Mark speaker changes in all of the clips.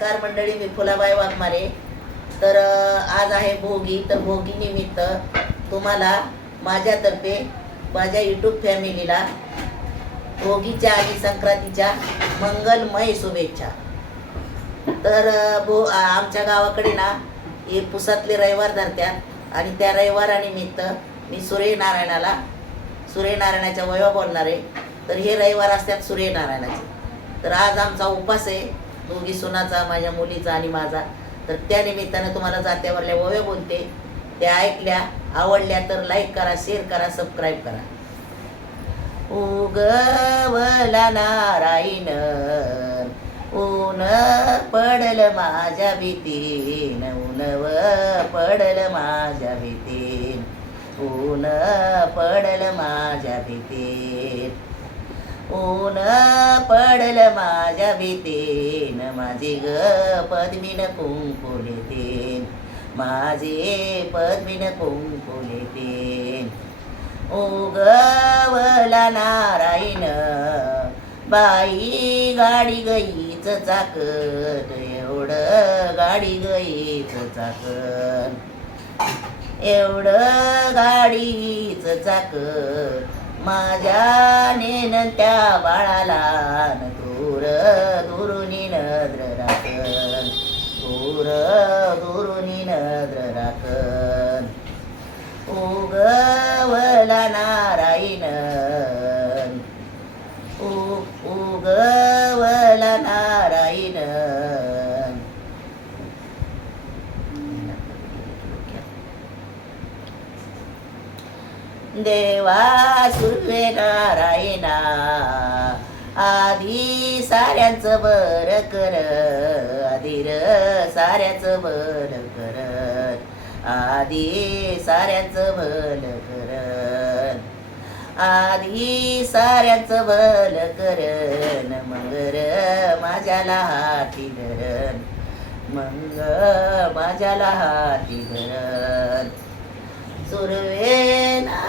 Speaker 1: Car मंडळी मी फुलाबाई वाघमारे. तर आज आहे भोगी. तर भोगी निमित्त तुम्हाला माझ्यातर्फे माझ्या यूट्यूब फॅमिलीला भोगीच्या आणि संक्रांतीच्या मंगलमय शुभेच्छा. तर भो आमच्या गावाकडे ना हे पुसातले रविवार धरत्यात. आणि त्या रविवारानिमित्त मी सूर्यनारायणाला सूर्यनारायणाच्या वयवा बोलणार आहे तर हे रविवार असतात सूर्यनारायणाचे. तर आज आमचा उपास आहे दोघी सुनाचा माझ्या मुलीचा आणि माझा. तर त्या निमित्तानं तुम्हाला जात्यावरल्या ओव्या बोलते. त्या ऐकल्या आवडल्या तर लाईक करा शेअर करा सबस्क्राईब करा. उगवला नारायण ऊन पडल माझ्या भीतीन ऊनव पडल माझ्या भीतीन ऊन पडल माझ्या भीतीन. ऊन पडल माझ्या भीतेन माझे ग पद्मीन कुंकुलेतीन माझे पद्मीन कुंकुलेतीन उगवला नारायण बाई गाडी गईच चाकत एवढं गाडी गईच चाकत एवढं गाडीच चाकत माझ्या नेन त्या बाळाला न दूर दुरुनी नद्र राखन दूर देवा सुर्वे आधी साऱ्यांचं बर कर आधीर साऱ्याचं भल कर. आधी साऱ्यांचं भल कर. आधी साऱ्यांचं भल करन मंगर माझ्याला हाती धरण मंग माझ्याला हाती धरण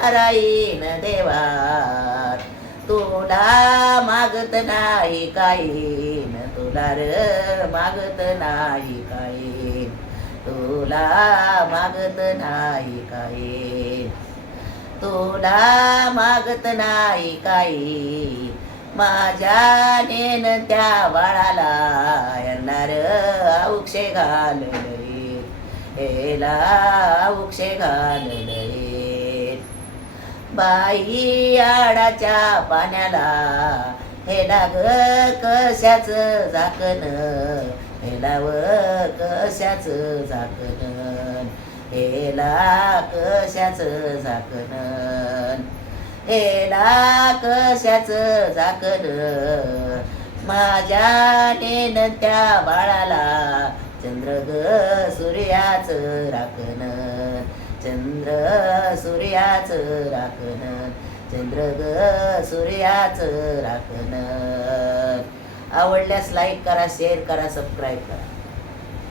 Speaker 1: नारायण देवा. तुला मागत नाही काही तुला र मागत नाही काही तुला मागत नाही काही तुला मागत नाही काही माझ्या नेन त्या बाळाला येणार औक्षे घालले हेला औक्षे घालले बाई आडाच्या पाण्याला. हेला लाग कशाच झाकण? हे लाव कशाच झाकण? हेला कशाच झाकण? हेला कशाच झाकण? माझ्या नेन त्या बाळाला चंद्र ग सूर्याच राखण. चंद्र सूर्याच राखण चंद्र ग सूर्याच राखण. आवडल्यास लाईक करा शेअर करा सबस्क्राईब करा.